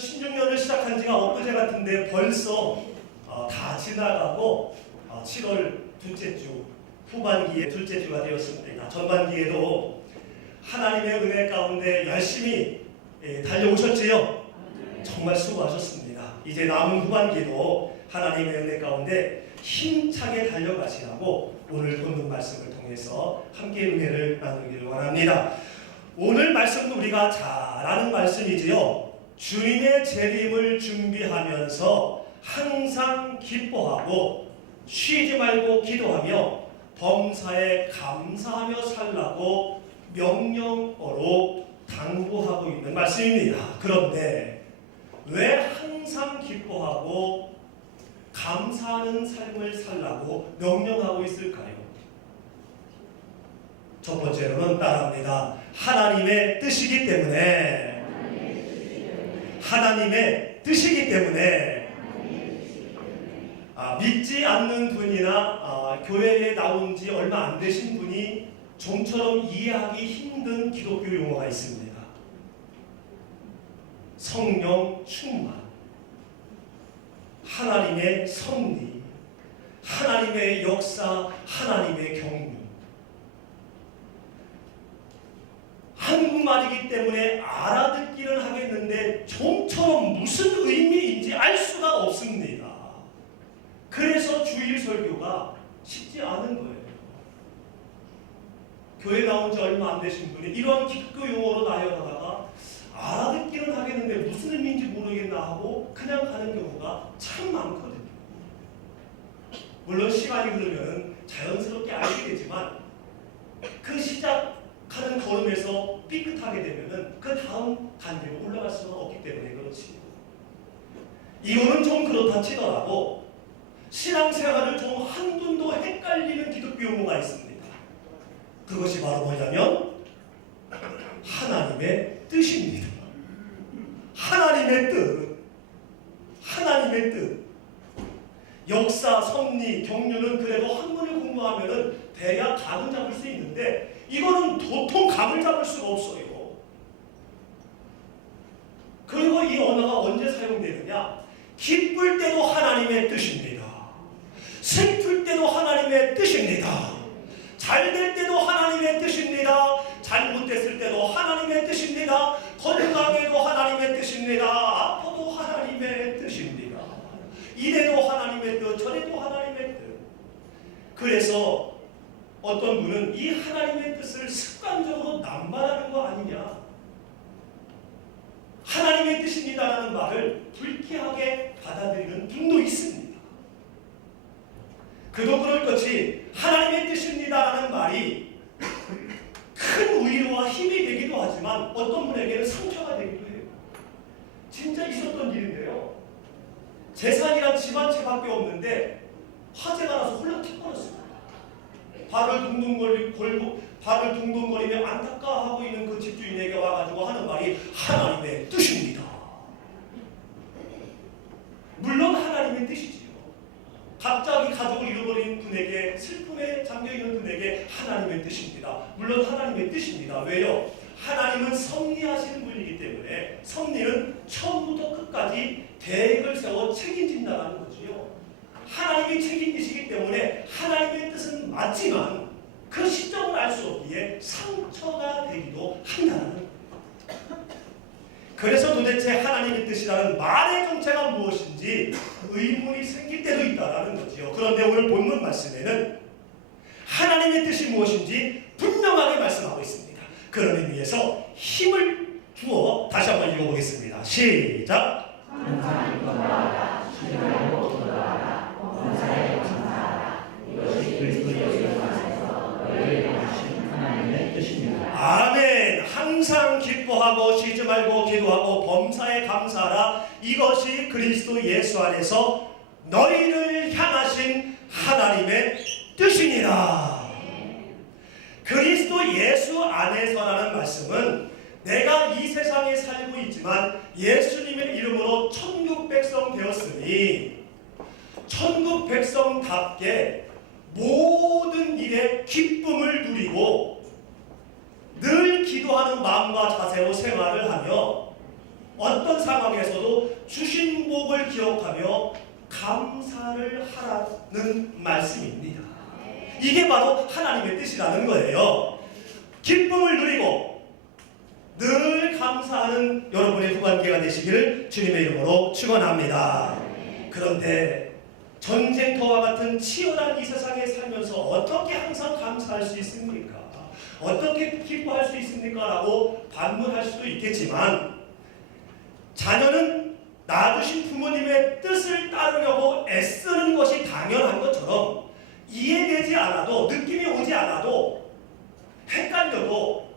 2016년을 시작한 지가 엊그제 같은데 벌써 다 지나가고 7월 둘째 주, 후반기에 둘째 주가 되었습니다. 전반기에도 하나님의 은혜 가운데 열심히 달려오셨지요? 정말 수고하셨습니다. 이제 남은 후반기도 하나님의 은혜 가운데 힘차게 달려가시라고 오늘 본문 말씀을 통해서 함께 은혜를 나누기를 원합니다. 오늘 말씀도 우리가 잘 아는 말씀이지요. 주님의 재림을 준비하면서 항상 기뻐하고 쉬지 말고 기도하며 범사에 감사하며 살라고 명령어로 당부하고 있는 말씀입니다. 그런데 왜 항상 기뻐하고 감사하는 삶을 살라고 명령하고 있을까요? 첫 번째로는 따라합니다. 하나님의 뜻이기 때문에. 하나님의 뜻이기 때문에. 믿지 않는 분이나 교회에 나온 지 얼마 안 되신 분이 좀처럼 이해하기 힘든 기독교 용어가 있습니다. 성령 충만, 하나님의 섭리, 하나님의 역사, 하나님의 경륜. 한국말이기 때문에 알아듣기는 하겠는데 좀처럼 무슨 의미인지 알 수가 없습니다. 그래서 주일 설교가 쉽지 않은 거예요. 교회 나온 지 얼마 안 되신 분이 이런 기독교 용어로 나열하다가 알아듣기는 하겠는데 무슨 의미인지 모르겠나 하고 그냥 가는 경우가 참 많거든요. 물론 시간이 흐르면 자연스럽게 알게 되지만 그 시작하는 걸음에서 삐끗하게 되면 그 다음 단계로 올라갈 수가 없기 때문에 그렇지. 이거는 좀 그렇다 치더라도 신앙생활을 좀 한눈도 헷갈리는 기독교 용어가 있습니다. 그것이 바로 뭐냐면 하나님의 뜻입니다. 하나님의 뜻. 하나님의 뜻. 역사, 섭리, 경륜은 그래도 한문을 공부하면은 대략 감을 잡을 수 있는데 이거는 도통 감을 잡을 수가 없어요. 그리고 이 언어가 언제 사용되느냐? 기쁠 때도 하나님의 뜻입니다. 슬플 때도 하나님의 뜻입니다. 잘 될 때도 하나님의 뜻입니다. 잘못됐을 때도 하나님의 뜻입니다. 건강해도 하나님의 뜻입니다. 아파도 하나님의 뜻입니다. 이래도 하나님의 뜻, 저래도 하나님의 뜻. 그래서 어떤 분은 이 하나님의 뜻을 습관적으로 남발하는 거 아니냐? 하나님의 뜻입니다라는 말을 불쾌하게 받아들이는 분도 있습니다. 그도 그럴 것이 하나님의 뜻입니다라는 말이 큰 위로와 힘이 되기도 하지만 어떤 분에게는 상처가 되기도 해요. 진짜 있었던 일인데요. 재산이랑 집 한 채밖에 없는데 화재가 나서 홀랑 튀어버렸습니다. 발을 둥둥거리며 안타까워하고 있는 그 집주인에게 와가지고 하는 말이 하나님의 뜻입니다. 물론 하나님의 뜻이지요. 갑자기 가족을 잃어버린 분에게, 슬픔에 잠겨있는 분에게 하나님의 뜻입니다. 물론 하나님의 뜻입니다. 왜요? 하나님은 섭리하시는 분이기 때문에 섭리는 처음부터 끝까지 계획을 세워 책임진다는 거지요. 하나님이 책임지시기 때문에 하나님의 뜻은 맞지만 그 시점을 알 수 없기에 상처가 되기도 한다는 거예요. 그래서 도대체 하나님의 뜻이라는 말의 정체가 무엇인지 의문이 생길 때도 있다는 거지요. 그런데 오늘 본문 말씀에는 하나님의 뜻이 무엇인지 분명하게 말씀하고 있습니다. 그런 의미에서 힘을 주어 다시 한번 읽어보겠습니다. 시작! 항상 기뻐하라, 쉬지 말고 기도하라, 범사에 감사하라. 이것이 그리스도 예수 안에서 너희에게 하신 하나님의 뜻입니다. 아멘. 항상 기뻐하고 쉬지 말고 기도하고 범사에 감사하라. 이것이 그리스도 예수 안에서 너희를 향하신 하나님의 뜻이니라. 그리스도 예수 안에서라는 말씀은 내가 이 세상에 살고 있지만 예수님의 이름으로 천국 백성 되었으니 천국 백성답게 모든 일에 기쁨을 누리고 늘 기도하는 마음과 자세로 생활을 하며 어떤 상황에서도 주신 복을 기억하며 감사를 하라는 말씀입니다. 이게 바로 하나님의 뜻이라는 거예요. 기쁨을 누리고 늘 감사하는 여러분의 후반기가 되시기를 주님의 이름으로 축원합니다. 그런데 전쟁터와 같은 치열한 이 세상에 살면서 어떻게 항상 감사할 수 있습니까? 어떻게 기뻐할 수 있습니까? 라고 반문할 수도 있겠지만, 자녀는 낳아주신 부모님의 뜻을 따르려고 애쓰는 것이 당연한 것처럼 이해되지 않아도, 느낌이 오지 않아도, 헷갈려도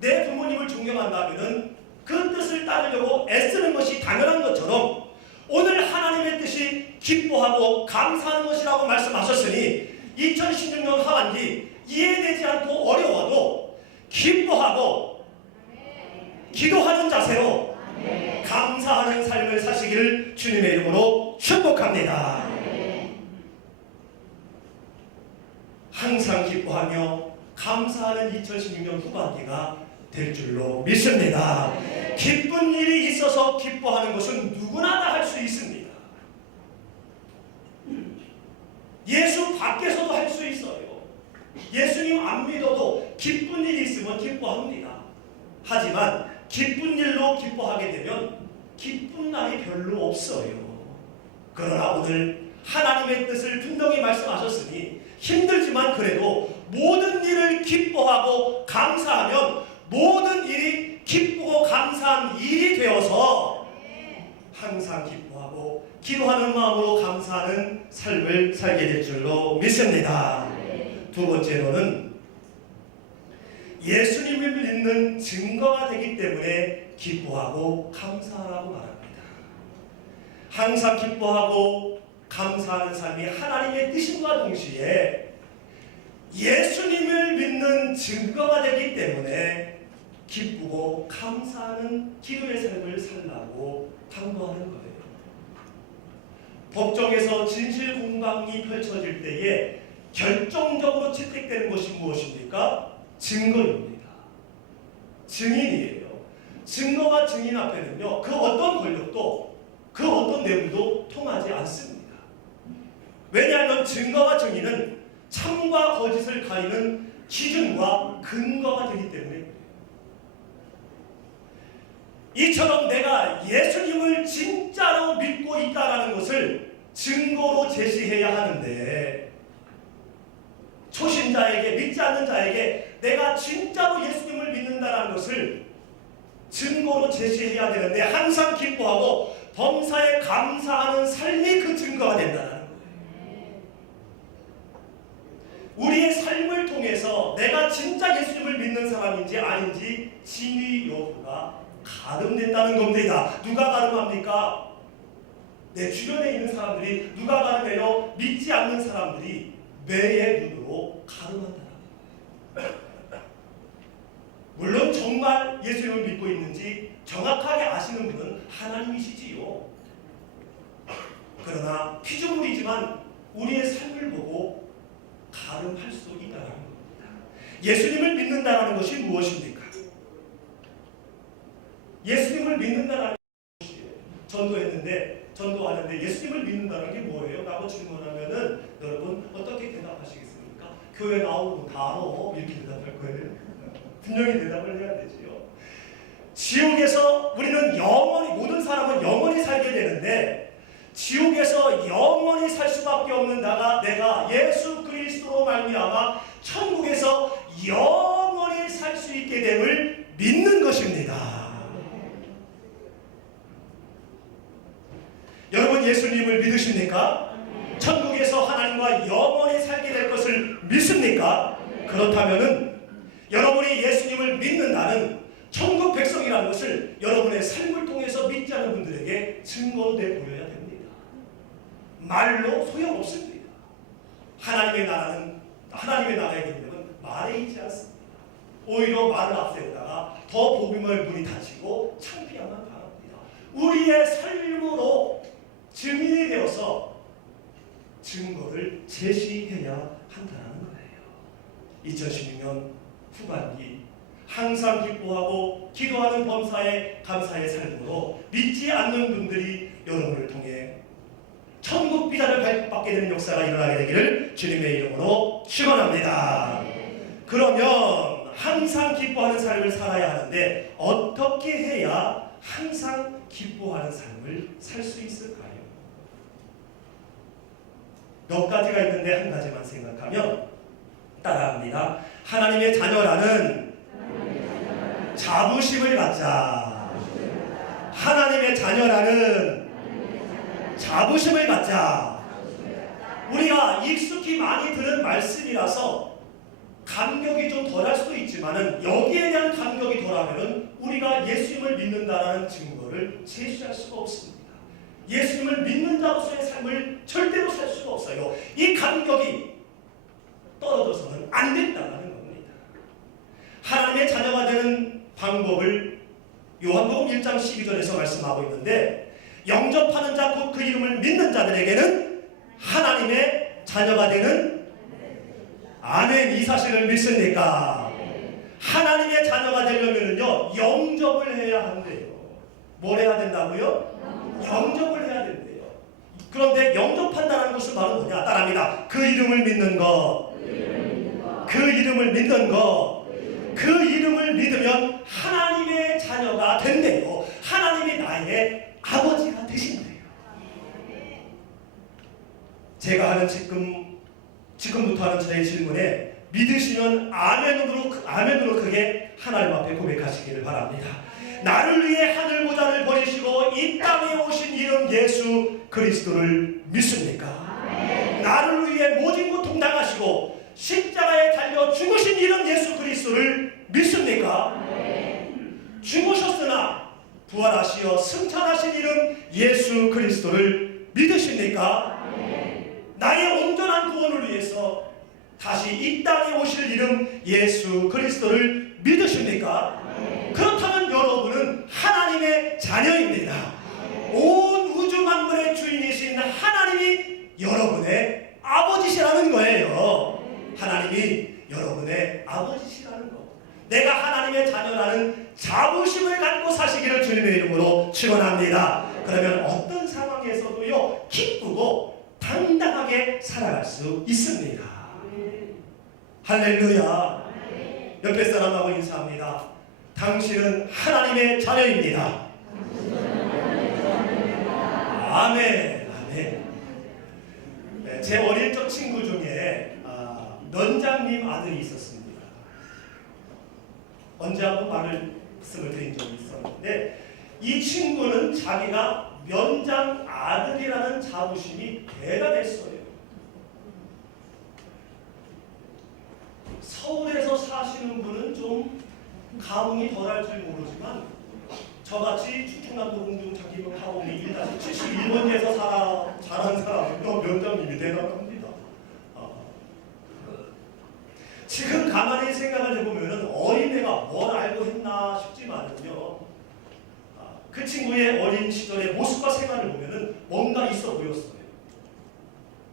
내 부모님을 존경한다면 그 뜻을 따르려고 애쓰는 것이 당연한 것처럼 오늘 하나님의 뜻이 기뻐하고 감사하는 것이라고 말씀하셨으니 2016년 하반기 이해되지 않고 어려워도 기뻐하고 기도하는 자세로 감사하는 삶을 사시기를 주님의 이름으로 축복합니다. 항상 기뻐하며 감사하는 2016년 후반기가 될 줄로 믿습니다. 기쁜 일이 있어서 기뻐하는 것은 누구나 다 할 수 있습니다. 예수 밖에서도 할 수 있어요. 예수님 안 믿어도 기쁜 일이 있으면 기뻐합니다. 하지만 기쁜 일로 기뻐하게 되면 기쁜 날이 별로 없어요. 그러나 오늘 하나님의 뜻을 분명히 말씀하셨으니 힘들지만 그래도 모든 일을 기뻐하고 감사하면 모든 일이 기쁘고 감사한 일이 되어서 항상 기뻐하고 기도하는 마음으로 감사하는 삶을 살게 될 줄로 믿습니다. 두 번째로는 예수님을 믿는 증거가 되기 때문에 기뻐하고 감사하라고 말합니다. 항상 기뻐하고 감사하는 삶이 하나님의 뜻임과 동시에 예수님을 믿는 증거가 되기 때문에 기쁘고 감사하는 기도의 삶을 살라고 당부하는 거예요. 법정에서 진실 공방이 펼쳐질 때에 결정적으로 채택되는 것이 무엇입니까? 증거입니다. 증인이에요. 증거와 증인 앞에는요, 그 어떤 권력도 그 어떤 내용도 통하지 않습니다. 왜냐하면 증거와 증인은 참과 거짓을 가리는 기준과 근거가 되기 때문에 이처럼 내가 예수님을 진짜로 믿고 있다는 것을 증거로 제시해야 하는데, 초신자에게, 믿지 않는 자에게 내가 진짜로 예수님을 믿는다는 것을 증거로 제시해야 되는데 항상 기뻐하고 범사에 감사하는 삶이 그 증거가 된다는 거예요. 우리의 삶을 통해서 내가 진짜 예수님을 믿는 사람인지 아닌지 진위 여부가 가늠된다는 겁니다. 누가 가늠합니까? 내 주변에 있는 사람들이. 누가 가늠해요? 믿지 않는 사람들이 매의 눈으로 가늠한다는 거예요. 물론 정말 예수님을 믿고 있는지 정확하게 아시는 분은 하나님이시지요. 그러나 피조물이지만 우리의 삶을 보고 가늠할 수 있다는 겁니다. 예수님을 믿는다는 것이 무엇입니까? 예수님을 믿는다는 것이 전도하는데 예수님을 믿는다는 게 뭐예요? 라고 질문하면은 여러분 어떻게 대답하시겠습니까? 교회 나오고 다 알아 이렇게 대답할 거예요. 분명히 대답을 해야 되지요. 지옥에서 우리는 영원히, 모든 사람은 영원히 살게 되는데 지옥에서 영원히 살 수밖에 없는 내가 예수 그리스도로 말미암아 천국에서 영원히 살 수 있게 됨을 믿는 것입니다. 여러분 예수님을 믿으십니까? 천국에서 하나님과 영원히 살게 될 것을 믿습니까? 그렇다면은 여러분이 예수님을 믿는다는 천국 백성이라는 것을 여러분의 삶을 통해서 믿지 않는 분들에게 증거로 내보여야 됩니다. 말로 소용없습니다. 하나님의 나라의 능력은 말에 있지 않습니다. 오히려 말을 앞세우다가 더 복음의 문이 닫히고 창피함만 당합니다. 우리의 삶으로 증인이 되어서 증거를 제시해야 한다는 거예요. 2016년 후반기 항상 기뻐하고 기도하는 범사에 감사의 삶으로 믿지 않는 분들이 여러분을 통해 천국 비자를 발급받게 되는 역사가 일어나게 되기를 주님의 이름으로 축원합니다. 그러면 항상 기뻐하는 삶을 살아야 하는데 어떻게 해야 항상 기뻐하는 삶을 살 수 있을까요? 몇 가지가 있는데 한 가지만 생각하면 따라합니다. 하나님의 자녀라는 자부심을 갖자. 하나님의 자녀라는 자부심을 갖자. 우리가 익숙히 많이 들은 말씀이라서 감격이 좀 덜할 수도 있지만은 여기에 대한 감격이 덜하면은 우리가 예수님을 믿는다라는 증거를 제시할 수가 없습니다. 예수님을 믿는 자로서의 삶을 절대로 살 수가 없어요. 이 감격이 떨어져서는 안 된다는 겁니다. 하나님의 자녀가 되는 방법을 요한복음 1장 12절에서 말씀하고 있는데 영접하는 자 곧 그 이름을 믿는 자들에게는 하나님의 자녀가 되는 아멘. 이 사실을 믿습니까? 하나님의 자녀가 되려면요 영접을 해야 한대요. 뭘 해야 된다고요? 영접을 해야 된대요. 그런데 영접한다는 것은 바로 뭐냐? 따라합니다. 그 이름을 믿는 것. 그 이름을 믿는 것. 그 이름을 믿으면 하나님의 자녀가 된대요. 하나님이 나의 아버지가 되신대요. 제가 하는 지금부터 하는 저의 질문에 믿으시면 아멘으로 크게 하나님 앞에 고백하시기를 바랍니다. 나를 위해 하늘 보좌를 버리시고 이 땅에 오신 이름 예수 그리스도를 믿습니까? 나를 위해 모진 고통 당하시고 십자가에 달려 죽으신 이름 예수 그리스도를 믿습니까? 죽으셨으나 부활하시어 승천하신 이름 예수 그리스도를 믿으십니까? 나의 온전한 구원을 위해서 다시 이 땅에 오실 이름 예수 그리스도를 믿으십니까? 그렇다면 여러분은 하나님의 자녀입니다. 온 우주 만물의 주인이신 하나님이 여러분의 아버지시라는 거예요. 하나님이 여러분의 아버지시라는 거. 내가 하나님의 자녀라는 자부심을 갖고 사시기를 주님의 이름으로 축원합니다. 그러면 어떤 상황에서도요 기쁘고 당당하게 살아갈 수 있습니다. 할렐루야. 옆에 사람하고 인사합니다. 당신은 하나님의 자녀입니다. 아멘. 아멘. 네, 제 어릴 적 친구 중에 면장님 아들이 있었습니다. 언제 한번 말씀을 드린 적이 있었는데 이 친구는 자기가 면장 아들이라는 자부심이 대단했어요. 서울에서 사시는 분은 좀 감흥이 덜할 줄 모르지만 저같이 충청남도 공중장기학원이 1-71번지에서 자란 사람은요 면장님이 대단합니다. 지금 가만히 생각을 해보면 어린애가 뭘 알고 했나 싶지만은요 그 친구의 어린 시절의 모습과 생활을 보면 뭔가 있어 보였어요.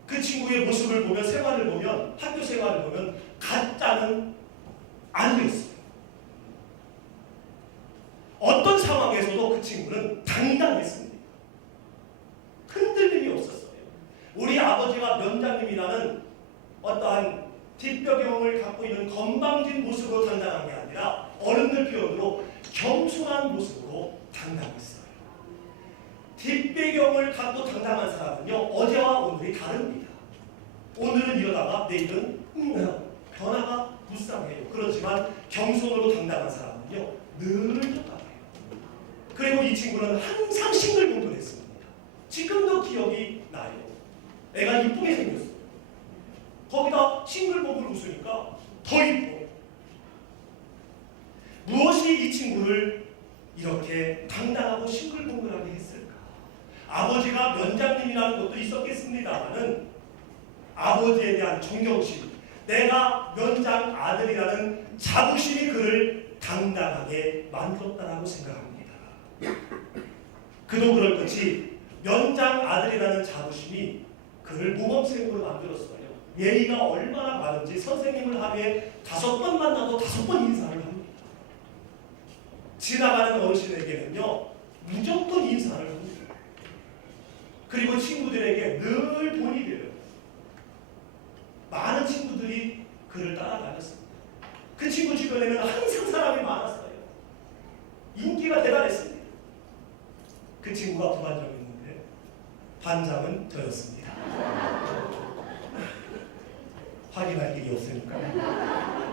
그 친구의 모습을 보면 생활을 보면 학교 생활을 보면 가짜는 아니었어요. 어떤 상황에서도 그 친구는 당당했습니다. 흔들림이 없었어요. 우리 아버지가 면장님이라는 어떠한 뒷배경을 갖고 있는 건방진 모습으로 당당한 게 아니라 어른들 표현으로 겸손한 모습으로 당당했어요. 뒷배경을 갖고 당당한 사람은요 어제와 오늘이 다릅니다. 오늘은 이러다가 내일은 변화가 불쌍해요. 그렇지만 겸손으로 당당한 사람은요 늘 똑같아요. 그리고 이 친구는 항상 싱글벙글했습니다. 지금도 기억이 나요. 애가 이쁘게 생겼어요. 거기다 싱글벙글 웃으니까 더 이뻐. 무엇이 이 친구를 이렇게 당당하고 싱글벙글하게 했을까? 아버지가 면장님이라는 것도 있었겠습니다만은 아버지에 대한 존경심, 내가 면장 아들이라는 자부심이 그를 당당하게 만들었다라고 생각합니다. 그도 그럴 것이 면장 아들이라는 자부심이 그를 모범생으로 만들었어요. 예의가 얼마나 많은지 선생님을 하루에 5번 만나도 5번 인사를 합니다. 지나가는 어르신에게는요 무조건 인사를 합니다. 그리고 친구들에게 늘 돈이 돼요. 많은 친구들이 그를 따라다녔습니다. 그 친구 주변에는 항상 사람이 많았어요. 인기가 대단했습니다. 그 친구가 부반장이었는데 반장은 저였습니다. 확인할 길이 없으니까.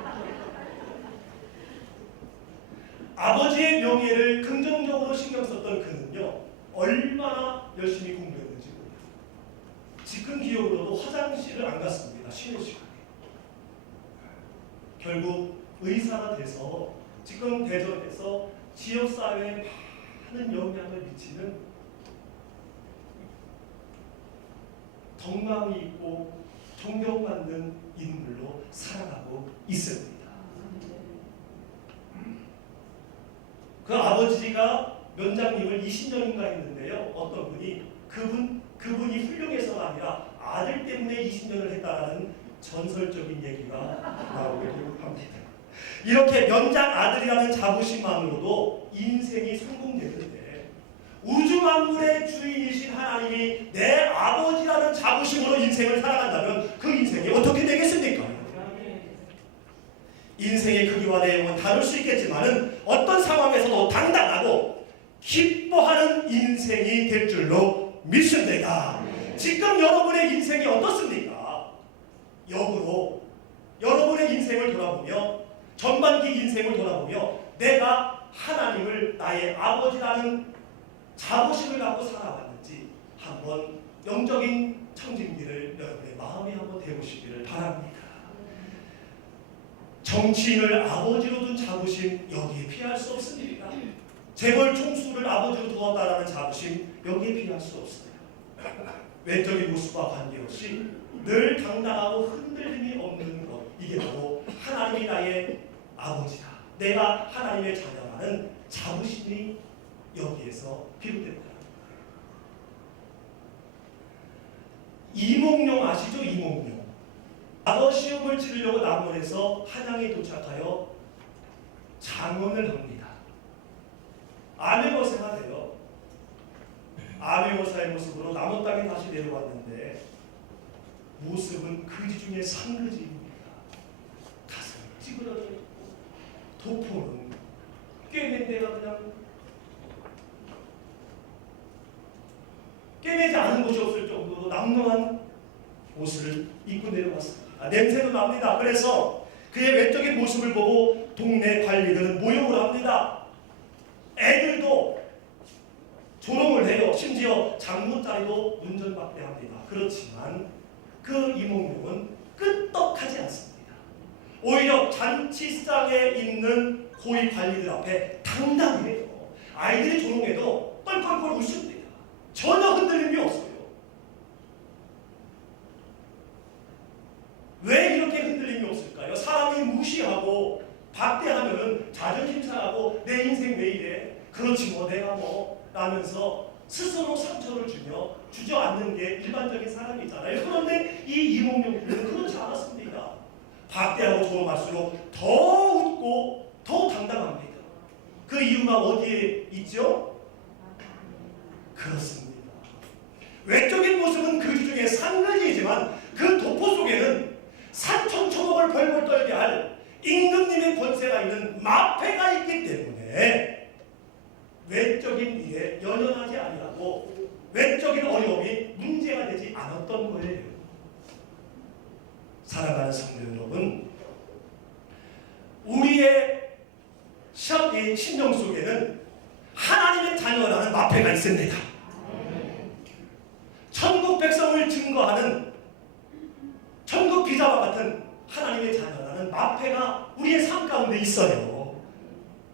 아버지의 명예를 긍정적으로 신경 썼던 그는요 얼마나 열심히 공부했는지 몰라요. 지금 기억으로도 화장실을 안 갔습니다. 쉬는 시간에. 결국 의사가 돼서 지금 대전에서 지역사회에 많은 영향을 미치는 덕망이 있고 존경받는 인물로 살아가고 있습니다. 그 아버지가 면장님을 20년인가 했는데요. 어떤 분이 그분이 훌륭해서가 아니라 아들 때문에 20년을 했다라는 전설적인 얘기가 나오기도 합니다. 이렇게 면장 아들이라는 자부심만으로도 인생이 성공되는데 우주 만물의 주인이신 하나님이 내 아버지라는 자부심으로 인생을 살아간다면 그 인생이 어떻게 되겠습니까? 인생의 크기와 내용은 다를 수 있겠지만은 어떤 상황에서도 당당하고 기뻐하는 인생이 될 줄로 믿습니다. 지금 여러분의 인생이 어떻습니까? 역으로 여러분의 인생을 돌아보며 전반기 인생을 돌아보며 내가 하나님을 나의 아버지라는 자부심을 갖고 살아왔는지 한번 영적인 청진기를 여러분의 마음에 한번 대보시기를 바랍니다. 정치인을 아버지로 둔 자부심 여기에 피할 수 없습니다. 재벌 총수를 아버지로 두었다라는 자부심 여기에 피할 수 없어요. 외적인 모습과 관계없이 늘 당당하고 흔들림이 없는 것, 이게 바로 하나님이 나의 아버지다, 내가 하나님의 자녀라는 자부심이 여기에서 비롯된다. 이몽룡 아시죠? 이몽룡. 과거 시험을 치르려고 남원에서 한양에 도착하여 장원을 합니다. 암행어사가 돼요. 암행어사의 모습으로 남원 땅에 다시 내려왔는데 모습은 그지 중에 상그지입니다. 가슴이 찌그러져 있고 도포는 꿰맨 데가 그냥 꿰매지 않은 곳이 없을 정도로 낭낭한 옷을 입고 내려왔습니다. 냄새도 납니다. 그래서 그의 외적인 모습을 보고 동네 관리들은 모욕을 합니다. 애들도 조롱을 해요. 심지어 장모딸도 운전박대합니다. 그렇지만 그 이몽룡은 끄떡하지 않습니다. 오히려 잔치상에 있는 고위 관리들 앞에 당당해요. 아이들이 조롱해도 뻘뻘뻘 웃습니다. 전혀 흔들림이 없어요. 왜 이렇게 흔들림이 없을까요? 사람이 무시하고 박대하면은 자존심 상하고 내 인생 왜 이래? 그렇지 뭐 내가 뭐 라면서 스스로 상처를 주며 주저앉는 게 일반적인 사람이잖아요. 그런데 이 이몽룡은 그렇지 않았습니다. 박대하고 조롱할수록 더 웃고 더 당당합니다. 그 이유가 어디에 있죠? 그렇습니다. 외적인 모습은 그 중에 상근이지만 그 도포 속에는 산천초목을 벌벌 떨게 할 임금님의 권세가 있는 마패가 있기 때문에 외적인 일에 연연하지 아니하고 외적인 어려움이 문제가 되지 않았던 거예요. 사랑하는 성도 여러분, 우리의 심령 속에는 하나님의 자녀라는 마패가 있습니다. 천국 백성을 증거하는 천국 비자와 같은 하나님의 자녀라는 마패가 우리의 삶 가운데 있어요.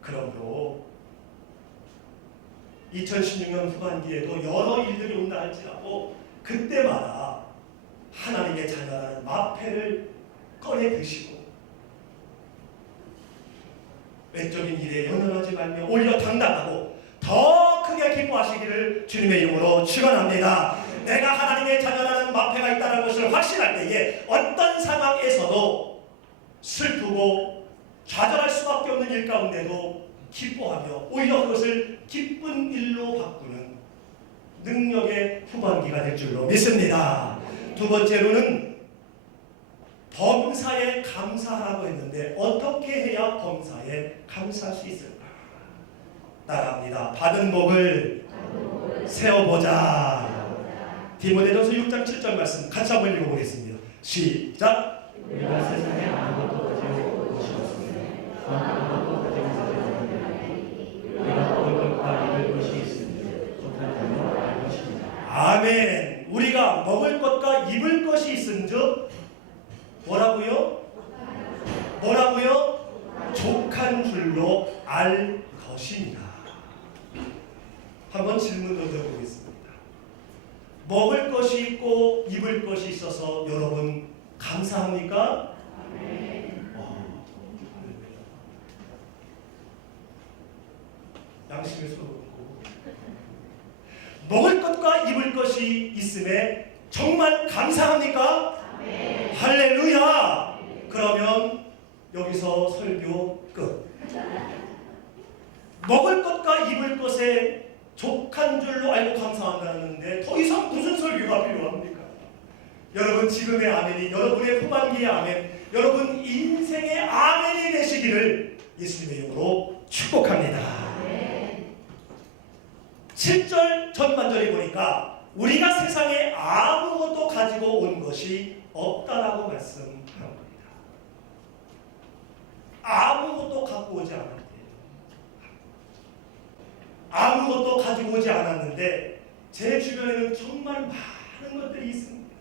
그러므로 2016년 후반기에도 여러 일들이 온다 할지라도 그때마다 하나님의 자녀라는 마패를 꺼내 드시고 외적인 일에 연연하지 말며 오히려 당당하고 더 크게 기뻐하시기를 주님의 이름으로 축원합니다. 내가 하나님의 자녀라는 마패가 있다는 것을 확신할 때에 어떤 상황에서도 슬프고 좌절할 수밖에 없는 일 가운데도 기뻐하며 오히려 그것을 기쁜 일로 바꾸는 능력의 후반기가 될 줄로 믿습니다. 두 번째로는 범사에 감사하라고 했는데 어떻게 해야 범사에 감사할 수 있을까? 따라합니다. 받은 복을 세어보자. 디모데전서 6장 7절 말씀 같이 한번 읽어보겠습니다. 시작. 우리가 세상에 아무것도 가지고 것이 없으니 아무것도 가지고 것이 우리가 먹을 것과 입을 것이 있으니 족한 줄로 알 것입니다. 아멘. 우리가 먹을 것과 입을 것이 있은즉 뭐라고요? 뭐라고요? 족한 줄로 알 것입니다. 한번 질문을 드려보겠습니다. 먹을 것이 있고 입을 것이 있어서 여러분 감사합니까? 양심의 손을 얹고 먹을 것과 입을 것이 있음에 정말 감사합니까? 할렐루야! 그러면 여기서 설교 끝. 먹을 것과 입을 것에 족한 줄로 알고 감사한다는데 더 이상 무슨 설교가 필요합니까? 여러분 지금의 아멘이 여러분의 후반기의 아멘, 여러분 인생의 아멘이 되시기를 예수님의 이름으로 축복합니다. 7절 전반절에 보니까 우리가 세상에 아무것도 가지고 온 것이 없다라고 말씀한 겁니다. 아무것도 갖고 오지 않았대요. 아무것도 가지고 오지 않았는데 제 주변에는 정말 많은 것들이 있습니다.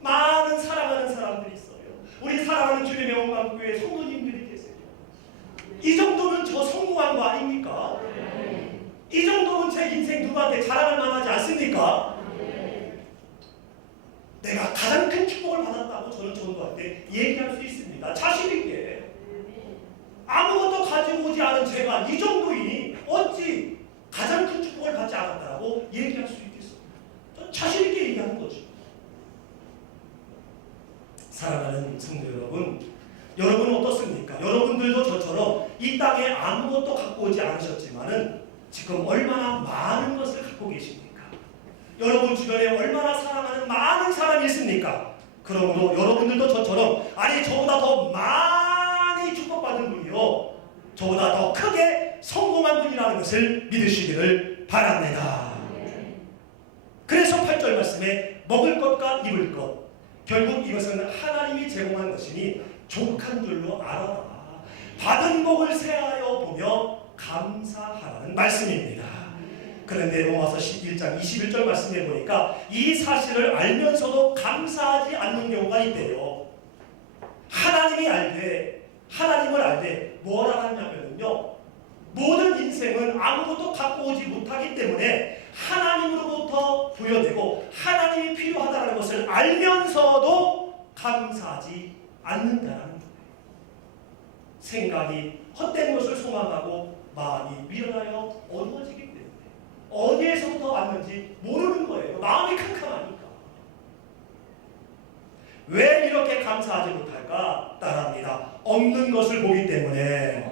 많은 사랑하는 사람들이 있어요. 우리 사랑하는 주님의 영광교회 성도님들이 계세요. 이 정도면 저 성공한 거 아닙니까? 이 정도면 제 인생 누구한테 자랑할 만하지 않습니까? 내가 가장 큰 축복을 받았다고 저는 전도한테 얘기할 수 있습니다. 자신 있게. 아무것도 가지고 오지 않은 제가 이 정도이니 어찌 가장 큰 축복을 받지 않았다고 얘기할 수 있겠습니까? 자신 있게 얘기하는 거죠. 사랑하는 성도 여러분, 여러분은 어떻습니까? 여러분들도 저처럼 이 땅에 아무것도 갖고 오지 않으셨지만은 지금 얼마나 많은 것을 갖고 계십니까? 여러분 주변에 얼마나 사랑하는 많은 사람이 있습니까? 그러므로 여러분들도 저처럼 아니 저보다 더 많이 축복받은 분이요, 저보다 더 크게 성공한 분이라는 것을 믿으시기를 바랍니다. 그래서 8절 말씀에 먹을 것과 입을 것, 결국 이것은 하나님이 제공한 것이니 족한 줄로 알아라. 받은 복을 세하여 보며 감사하라는 말씀입니다. 그런데 로마서 11장 21절 말씀해 보니까 이 사실을 알면서도 감사하지 않는 경우가 있대요. 하나님을 알되 뭐라 하냐면요, 모든 인생은 아무것도 갖고 오지 못하기 때문에 하나님으로부터 부여되고 하나님이 필요하다는 것을 알면서도 감사하지 않는다는 거예요. 생각이 헛된 것을 소망하고 마음이 미련하여 어두워지기 때문에 어디에서부터 왔는지 모르는 거예요. 마음이 캄캄하니까. 왜 이렇게 감사하지 못할까? 따라합니다. 없는 것을 보기 때문에.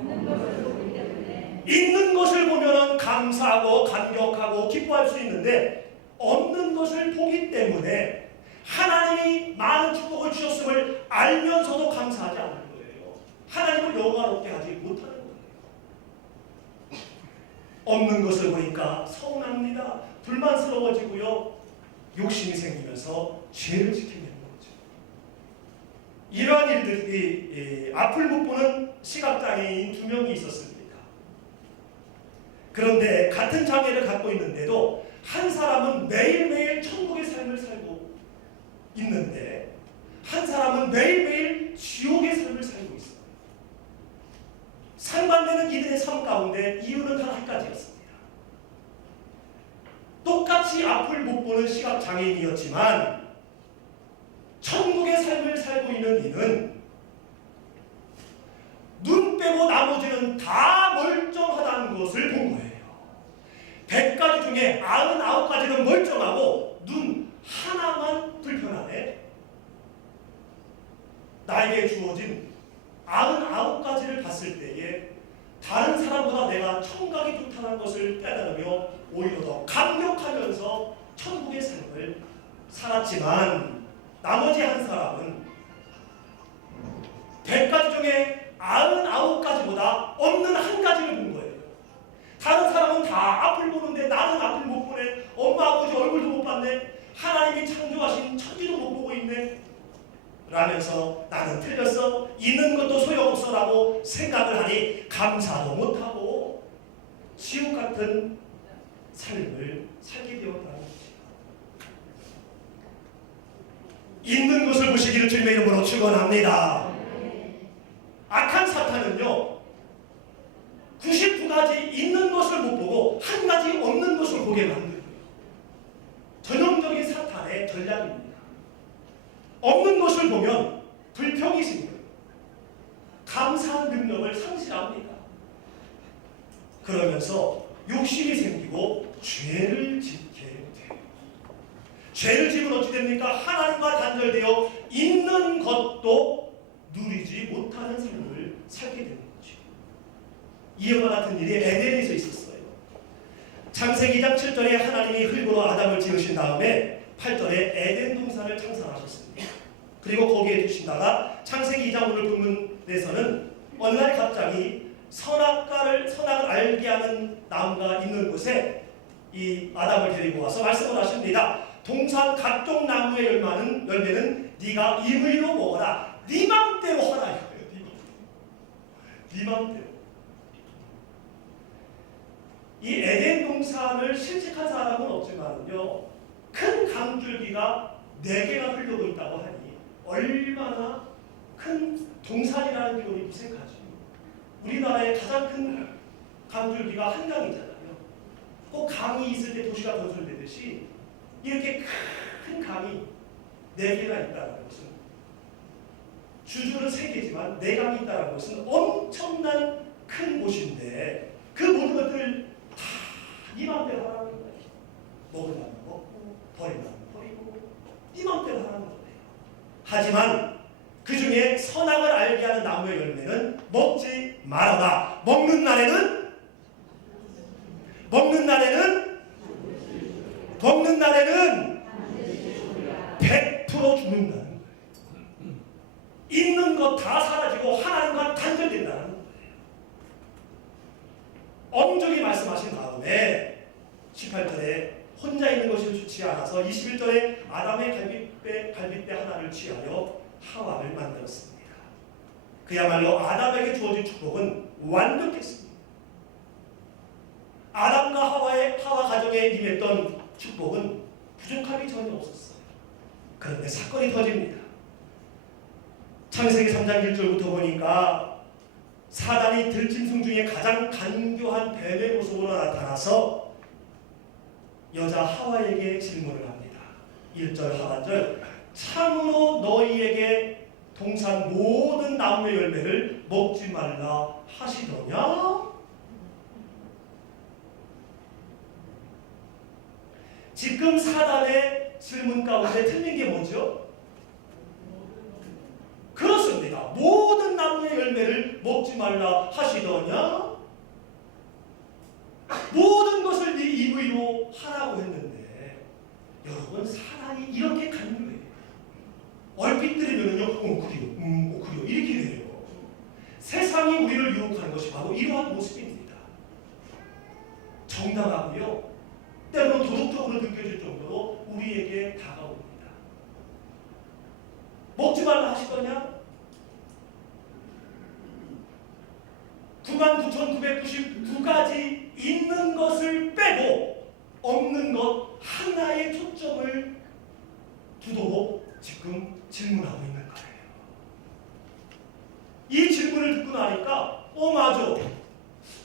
있는 것을 보면 감사하고 감격하고 기뻐할 수 있는데 없는 것을 보기 때문에 하나님이 많은 축복을 주셨음을 알면서도 감사하지 않는 거예요. 하나님을 영화롭게 하지 못하는 거예요. 없는 것을 보니까 서운합니다. 불만스러워지고요, 욕심이 생기면서 죄를 지키게 되는 거죠. 이러한 일들이 앞을 못 보는 시각장애인 2명이 있었습니다. 그런데 같은 장애를 갖고 있는데도 한 사람은 매일매일 천국의 삶을 살고 있는데 한 사람은 매일매일 지옥의 삶을 살고 있어요. 상반되는 이들의 삶 가운데 이유는 단 한 가지였습니다. 똑같이 앞을 못 보는 시각장애인이었지만 천국의 삶을 살고 있는 이는 눈 빼고 나머지는 다 멀쩡하다는 것을 본 거예요. 100가지 중에 99가지는 멀쩡하고 눈 하나만 불편하네. 나에게 주어진 99가지를 봤을 때에 다른 봤지만 나머지 한 사람은 100가지 중에 99가지보다 없는 한 가지를 본 거예요. 다른 사람은 다 앞을 보는데 나는 앞을 못 보네. 엄마 아버지 얼굴도 못 봤네. 하나님이 창조하신 천지도 못 보고 있네. 라면서 나는 틀렸어. 있는 것도 소용없어 라고 생각을 하니 감사도 못하고 지옥 같은 삶을 살게 되었다는 거죠. 있는 것을 보시기를 주님의 이름으로 축원합니다. 악한 사탄은요 99가지 있는 것을 못 보고 한 가지 없는 것을 보게 만들어요. 전형적인 사탄의 전략입니다. 없는 것을 보면 불평이 생겨요. 감사한 능력을 상실합니다. 그러면서 욕심이 생기고 죄를 짓게 돼요. 죄를 지으면 어찌 됩니까? 하나님과 단절되어 있는 것도 누리지 못하는 삶을 살게 되는 거죠. 이와 같은 일이 에덴에서 있었어요. 창세기 2장 7절에 하나님이 흙으로 아담을 지으신 다음에 8절에 에덴 동산을 창설하셨습니다. 그리고 거기에 두신다가 창세기 2장 오늘 본문에서는 어느 날 갑자기 선악을 알게 하는 나무가 있는 곳에 이 아담을 데리고 와서 말씀을 하십니다. 동산 각종 나무의 열매는 네가 임의로 먹어라. 네 맘대로 하라 이거예요. 네 맘대로. 이 에덴 동산을 실직한 사람은 없지만요, 큰 강줄기가 4개가 흐르고 있다고 하니 얼마나 큰 동산이라는 표현이 무색하죠. 우리나라의 가장 큰 강줄기가 한강이잖아요. 꼭 강이 있을 때 도시가 건설되듯이 이렇게 큰 강이 4개가 있다는 것은, 주주는 3개지만 4강이 있다는 것은 엄청난 큰 곳인데 그 모든 것들을 다 네 맘대로 하라는 거예요. 먹으려면 먹고 버리려면 버리고 네 맘대로 하라는 거예요. 하지만 그 중에 선악을 알게 하는 나무의 열매는 먹지 말아라. 먹는 날에는 100% 죽는다는 거예요. 있는 것 다 사라지고 하나님과 단절된다는 거예요. 엄중히 말씀하신 다음에 18절에 혼자 있는 것이 좋지 않아서 21절에 아담의 갈빗대 하나를 취하여 하와를 만들었습니다. 그야말로 아담에게 주어진 축복은 완벽했습니다. 아담과 하와 가정에 임했던 축복은 부족함이 전혀 없었어요. 그런데 사건이 터집니다. 창세기 3장 1절부터 보니까 사단이 들짐승 중에 가장 간교한 뱀의 모습으로 나타나서 여자 하와에게 질문을 합니다. 1절 하반절, 참으로 너희에게 동산 모든 나무의 열매를 먹지 말라 하시더냐? 지금 사단의 질문 가운데 틀린 게 뭐죠? 그렇습니다. 모든 나무의 열매를 먹지 말라 하시더냐? 모든 것을 네 임의로 하라고 했는데, 여러분, 사단이 이렇게 간교해요. 얼핏 들으면요, 그래요, 이렇게 돼요. 세상이 우리를 유혹하는 것이 바로 이러한 모습입니다. 정당하고요, 때로는 도덕적으로 느껴질 정도로 우리에게 다가옵니다. 먹지 말라 하시더냐? 99,999가지 있는 것을 빼고 없는 것 하나에 초점을 두도록 지금 질문하고 있는 거예요. 이 질문을 듣고 나니까 맞아.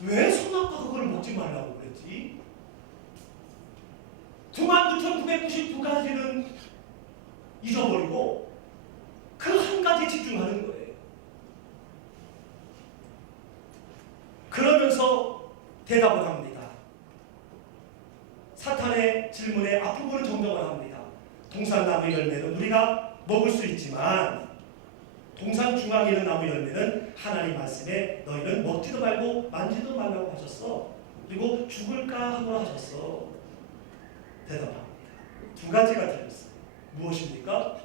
왜 선악과 그걸 먹지 말라고 그랬지? 99,999가지는 잊어버리고 그 한 가지 집중하는 거예요. 그러면서 대답을 합니다. 사탄의 질문에 앞부분을 정정을 합니다. 동산나무 열매는 우리가 먹을 수 있지만 동산 중앙에 있는 나무 열매는 하나님 말씀에 너희는 먹지도 말고 만지도 말라고 하셨어. 그리고 죽을까 하고 하셨어. 대답합니다. 2가지가 틀렸어요. 무엇입니까?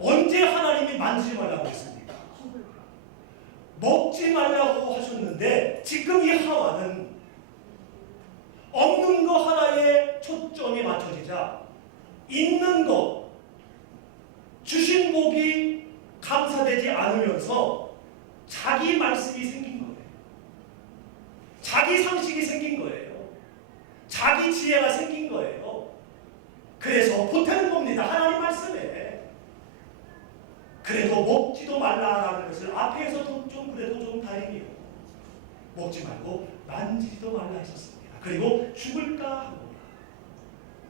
언제 하나님이 만지지 말라고 했습니까? 먹지 말라고 하셨는데 지금 이 하와는 없는 거 하나에 초점이 맞춰지자 있는 거, 주신 복이 감사되지 않으면서 자기 말씀이 생긴 거예요. 자기 상식이 생긴 거예요. 자기 지혜가 생긴 거예요. 그래서 보태는 겁니다. 하나님 말씀에. 그래도 먹지도 말라라는 것을 앞에서도 좀 그래도 좀 다행이에요. 먹지 말고 만지지도 말라 했었습니다. 그리고 죽을까 합니다.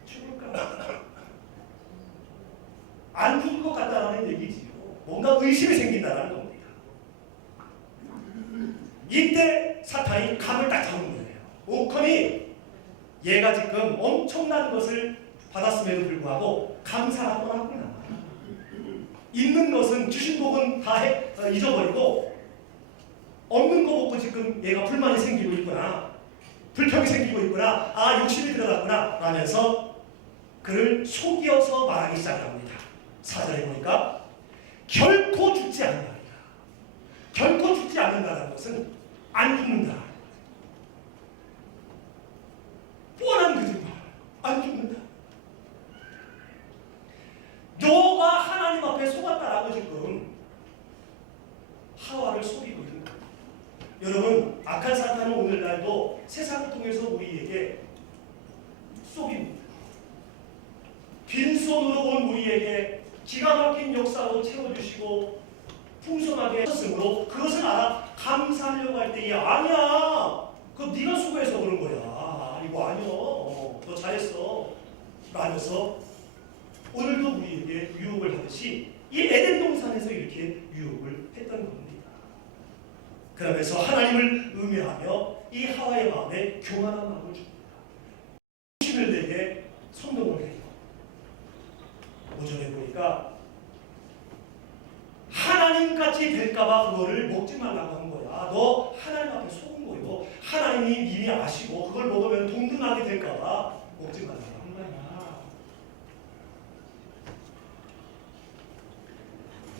죽을까 안 죽을 것 같다라는 얘기지요. 뭔가 의심이 생긴다는 겁니다. 이때 사탄이 감을 딱 잡은 거예요. 오컨이 얘가 지금 엄청난 것을 받았음에도 불구하고 감사가 떠났구나. 있는 것은 주신 복은 다 잊어버리고 없는 거 먹고 지금 얘가 불만이 생기고 있구나. 불평이 생기고 있구나. 아, 욕심이 들어갔구나 라면서 그를 속여서 말하기 시작합니다. 4절에 보니까 결코 죽지 않는다. 결코 죽지 않는다는 것은 안 죽는다. 뻔한 거짓말. 안 죽는다. 너가 하나님 앞에 속았다라고 지금 하와를 속이고 있는 거예요. 여러분, 악한 사탄은 오늘날도 세상을 통해서 우리에게 속입니다. 빈손으로 온 우리에게 기가 막힌 역사로 채워주시고 풍성하게 하셨으므로 그것을 알아 감사하려고 할 때에 아니야. 그거 네가 수고해서 그런 거야. 이거 아니야. 너 잘했어. 라면서 오늘도 우리에게 유혹을 하듯이 이 에덴 동산에서 이렇게 유혹을 했던 겁니다. 그러면서 하나님을 음해하며 이 하와의 마음에 교만한 마음을 줍니다. 힘을 내게 선동을 해요. 5절에 보니까 하나님같이 될까봐 그거를 먹지 말라고 한 거야. 너 하나님 앞에 속은 거요. 하나님이 이미 아시고 그걸 먹으면 동등하게 될까봐 먹지 말라고 한 거야.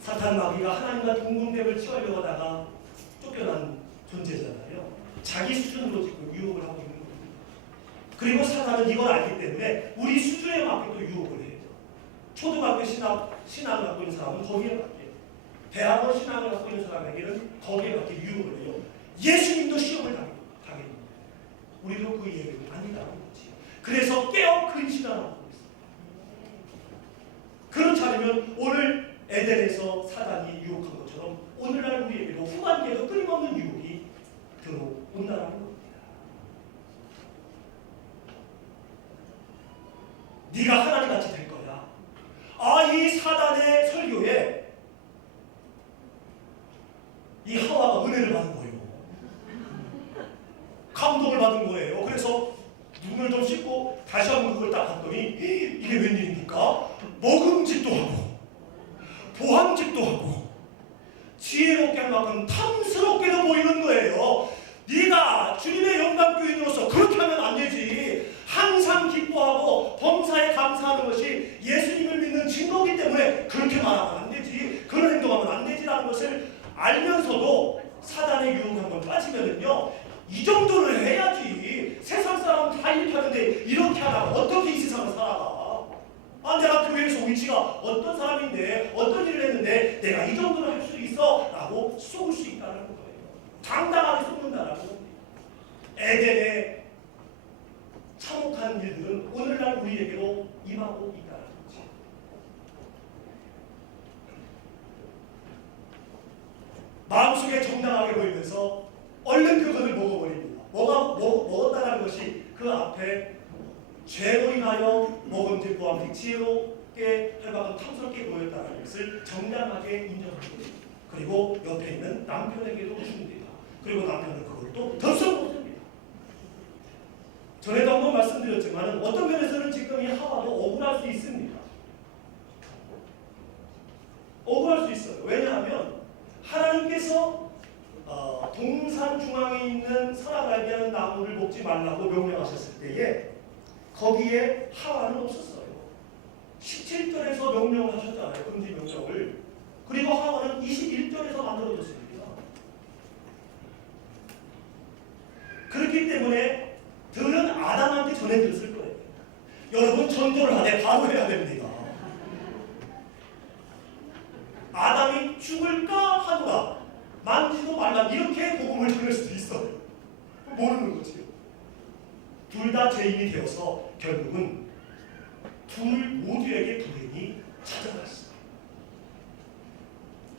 사탄 마귀가 하나님과 동등됨을 취하려고 하다가 쫓겨난 존재잖아요. 자기 수준으로 지금 유혹을 하고 있는 겁니다. 그리고 사탄은 이걸 알기 때문에 우리 수준에 맞게 또 유혹을 해요. 초등학교 신학을 갖고 있는 사람은 거기에 맞게, 대학원 신학을 갖고 있는 사람에게는 거기에 맞게 유혹을 해요. 예수님도 시험을 당했는데 우리도 그 예외는 아니다는 거지. 그래서 깨어큰 신앙을 하고 있습니다. 그렇지 않으면 오늘 에덴에서 사단이 유혹한 것처럼 오늘날 우리에게도 후반기에도 끊임없는 유혹이 들어온다는 겁니다. 네가 하나님같이 될 거야. 아, 이 사단의 설교에 이 하와가 은혜를 받은 거예요. 감동을 받은 거예요. 그래서 눈을 좀 씻고 다시 한번 그걸 딱 봤더니 이게 웬일입니까? 먹음직도 하고 보함직도 하고 지혜롭게 할 만큼 탐스럽게도 보이는 거예요. 네가 주님의 영광교인으로서 그렇게 하면 안 되지. 항상 기뻐하고 범사에 감사하는 것이 예수님을 믿는 증거이기 때문에 그렇게 말하면 안 되지. 그런 행동하면 안 되지라는 것을 알면서도 사단의 유혹에 한번 빠지면은요, 이 정도는 해야지. 세상 사람은 다 이렇게 하는데 이렇게 하다가 어떻게 이 세상을 살아가? 아, 내가 교회에서 위치가 어떤 사람인데 어떤 일을 했는데 내가 이 정도는 할 수 있어 라고 속을 수 있다는 거예요. 당당하게 속는다라는 겁니다. 에덴의 참혹한 일들은 오늘날 우리에게도 임하고 있다는 거죠. 마음속에 정당하게 보이면서 얼른 그것을 먹어버립니다. 먹었다는 것이 그 앞에 죄로 인하여 먹음직 보함직 지혜롭게 할 만큼 탐스럽게 보였다는 것을 정당하게 인정합니다. 그리고 옆에 있는 남편에게도 줍니다. 그리고 남편은 그걸 또 덥석먹습니다. 전에도 한번 말씀드렸지만 어떤 면에서는 지금 이 하와도 억울할 수 있습니다. 억울할 수 있어요. 왜냐하면 하나님께서 동산 중앙에 있는 선악을 알게 하는 나무를 먹지 말라고 명령하셨을 때에 거기에 하와는 없었어요. 17절에서 명령을 하셨잖아요. 금지 명령을. 그리고 하와는 21절에서 만들어졌습니다. 그렇기 때문에 들은 아담한테 전해들었을 거예요. 여러분 전도를 하되 바로 해야 됩니다. 아담이 죽을까 하더라 만지도 말라 이렇게 복음을 전할 수도 있어요. 모르는 거지요. 둘 다 죄인이 되어서 결국은 둘 모두에게 불행이 찾아갔어요.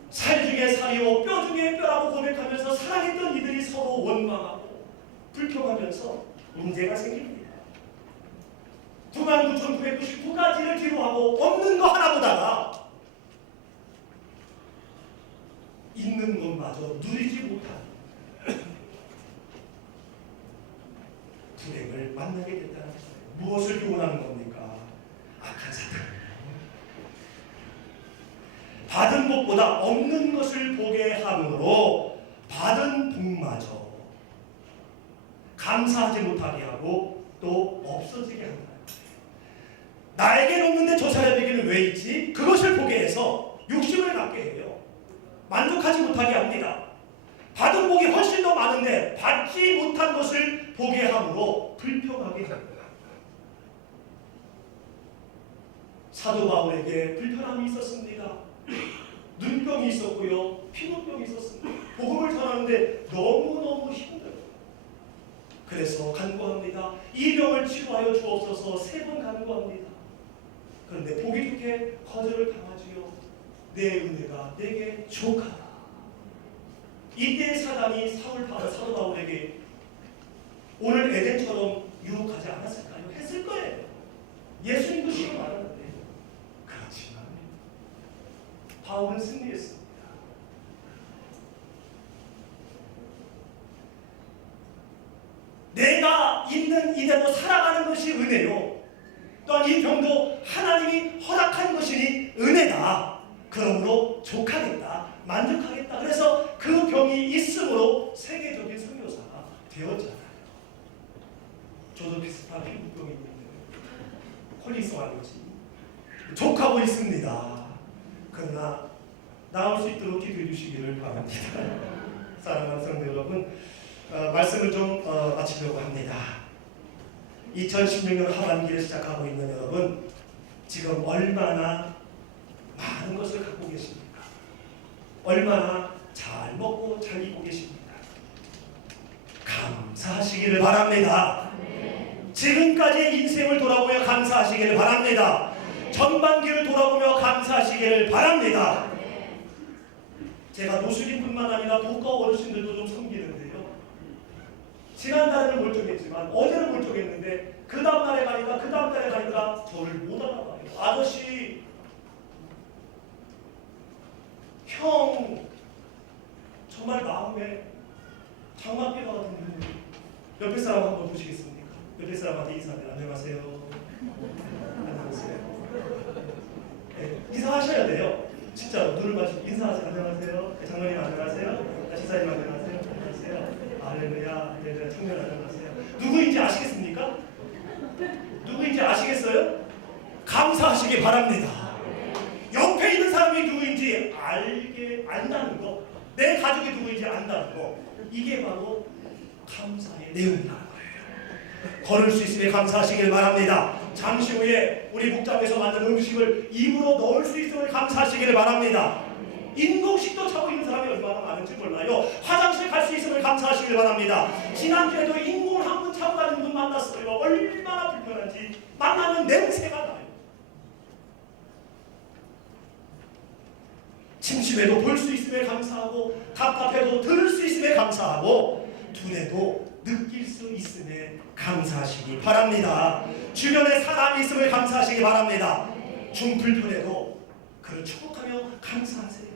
살 중에 살이요 뼈 중에 뼈라고 고백하면서 사랑했던 이들이 서로 원망하고 불평하면서 문제가 생깁니다. 99,999가지를 기록하고 없는 거 하나 보다가 있는 것마저 누리지 못한 불행을 만나게 됐다는 거예요. 무엇을 교훈하는 겁니까? 악한 사탄. 받은 것보다 없는 것을 보게 함으로 받은 복마저 감사하지 못하게 하고 또 없어지게 한다. 나에게 없는데 저 사람에게는 왜 있지? 그것을 보게 해서 욕심을 갖게 해요. 만족하지 못하게 합니다. 받은 복이 훨씬 더 많은데 받지 못한 것을 보게 함으로 불평하게 합니다. 사도 바울에게 불편함이 있었습니다. 눈병이 있었고요. 피부병이 있었습니다. 복음을 전하는데 너무너무 힘들어요. 그래서 간구합니다. 이 병을 치료하여 주옵소서 3번 간구합니다. 그런데 보기 좋게 거절을 당하지요. 내 은혜가 내게 족하다. 이때 사단이 사도 바울에게 오늘 에덴처럼 유혹하지 않았을까요? 했을 거예요. 예수님도 지금 말하는데 그렇지만 바울은 승리했습니다. 내가 있는 이대로 살아가는 것이 은혜요. 또한 이 병도 하나님이 허락한 것이니 은혜다. 그러므로 족하겠다. 만족하겠다. 그래서 그 병이 있으므로 세계적인 선교사가 되었잖아요. 저도 비슷한 피부병이 있는데 콜리스 알러지 족하고 있습니다. 그러나 나올 수 있도록 기도해 주시기를 바랍니다. 사랑하는 성도 여러분, 말씀을 좀 마치려고 합니다. 2016년 하반기를 시작하고 있는 여러분, 지금 얼마나 많은 것을 갖고 계십니까? 얼마나 잘 먹고 잘 입고 계십니까? 감사하시기를 바랍니다. 지금까지의 인생을 돌아보며 감사하시기를 바랍니다. 전반기를 돌아보며 감사하시기를 바랍니다. 제가 노숙인뿐만 아니라 독거 어르신들도 좀 섬기는데요. 지난달에는 멀쩡했지만 어제는 멀쩡했는데 그 다음날에 가니까 저를 못 알아봐요. 아저씨, 형, 정말 마음에 장막비가 같은 눈이. 옆에 사람 한번 보시겠습니까? 옆에 사람한테 인사합니다. 안녕하세요. 안녕하세요. 네, 인사하셔야 돼요. 진짜로 눈을 마주치고 인사하세요. 안녕하세요. 네, 장로님 안녕하세요. 지사님 안녕하세요. 안녕하세요. 할렐루야. 네, 청년 안녕하세요. 누구인지 아시겠습니까? 누구인지 아시겠어요? 감사하시기 바랍니다. 옆에 있는 사람이 누구인지 안다는 거, 내 가족이 누구인지 안다는 거, 이게 바로 감사의 내용이라는 거예요. 걸을 수 있으면 감사하시길 바랍니다. 잠시 후에 우리 목장에서 만든 음식을 입으로 넣을 수 있음을 감사하시기를 바랍니다. 인공식도 차고 있는 사람이 얼마나 많은지 몰라요. 화장실 갈 수 있음을 감사하시길 바랍니다. 지난주에도 인공을 한 번 차고 다니는 분 만났어요. 얼마나 불편한지. 만나면 냄새가 나요. 침침해도 볼 수 있음에 감사하고, 답답해도 들을 수 있음에 감사하고, 두뇌도 느낄 수 있음에 감사하시기 바랍니다. 주변에 사람이 있음을 감사하시기 바랍니다. 좀 불편해도 그를 축복하며 감사하세요.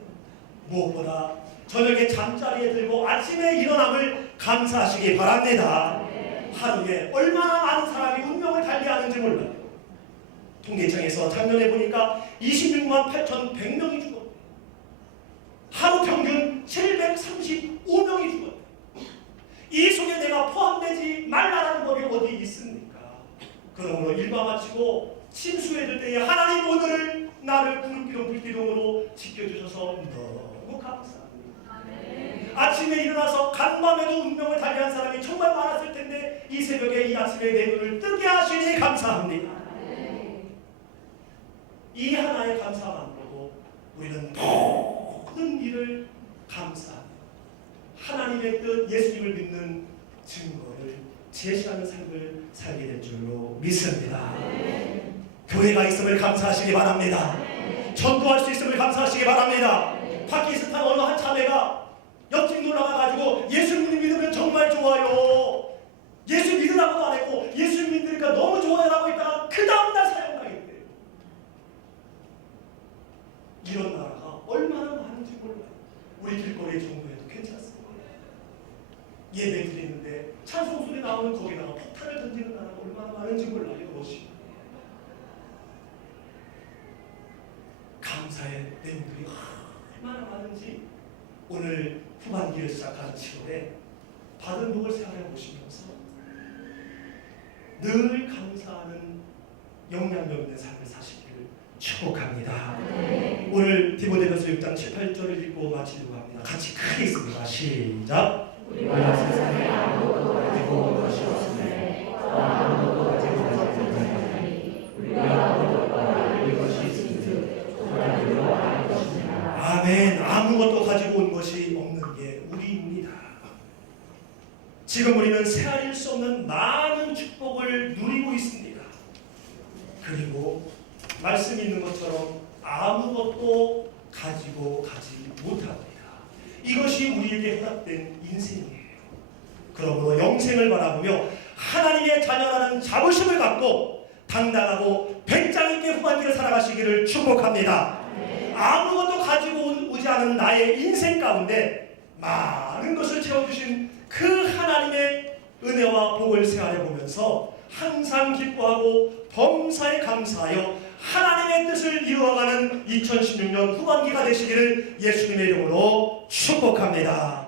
무엇보다 저녁에 잠자리에 들고 아침에 일어남을 감사하시기 바랍니다. 하루에 얼마나 많은 사람이 운명을 달리하는지 몰라요. 통계청에서 작년에 보니까 26만 8,100명이 죽었어요. 하루 평균 735명이 죽었어요. 이 속에 내가 포함되지 말라라는 법이 어디 있습니까? 그러므로 일과 마치고 침수해 들 때에 하나님 오늘을 나를 구름기둥 불기둥으로 지켜주셔서 너무 감사합니다. 아침에 일어나서 간밤에도 운명을 달리한 사람이 정말 많았을 텐데 이 새벽에 이 아침에 내 눈을 뜨게 하시니 감사합니다. 이 하나의 감사만으로도 우리는 모든 일을 감사합니다. 하나님의 뜻, 예수님을 믿는 증거를 제시하는 삶을 살게 될 줄로 믿습니다. 교회가 있음을 감사하시기 바랍니다. 전도할 수 있음을 감사하시기 바랍니다. 파키스탄 어느 한 자매가 옆집 놀러가가지고 예수 믿으면 정말 좋아요. 예수 믿으라고도 안 했고 예수 믿으니까 너무 좋아요라고 했다가 그 다음날 사형당했대요. 이런 나라가 얼마나 많은지 몰라요. 우리 길거리 정도에도 괜찮습니다. 예배 드리는데 찬송 소리 나오는 거기다가 폭탄을 던지는 나라가 얼마나 많은지 몰라요. 이것이 감사의 내용들이 얼마나 많은지 오늘 후반기를 시작한 7월에 받은 복을 생각해 보시면서 늘 감사하는 영향력 있는 삶을 사시기를 축복합니다. 오늘 디모데전서 6장 7, 8절을 읽고 마치려고 합니다. 같이 크게 읽습니다. 시작. 우리가 세상에 아무것도 가지고 온 것이 없으며 또 아무것도 가지고 가지 못하나니 우리가 얻을 것과 잃을 것이 있은즉 하나님으로 알 것이니라. 아멘. 아무것도 가지고 온 것이 없는 게 우리입니다. 지금 우리는 헤아릴 수 없는 많은 축복을 누리고 있습니다. 그리고 말씀 있는 것처럼 아무것도 가지고 가지 못합니다. 이것이 우리에게 허락된 인생이에요. 그러므로 영생을 바라보며 하나님의 자녀라는 자부심을 갖고 당당하고 배짱 있게 후반기를 살아가시기를 축복합니다. 아무것도 가지고 오지 않은 나의 인생 가운데 많은 것을 채워주신 그 하나님의 은혜와 복을 생활해 보면서 항상 기뻐하고 범사에 감사하여 하나님의 뜻을 이루어가는 2016년 후반기가 되시기를 예수님의 이름으로 축복합니다.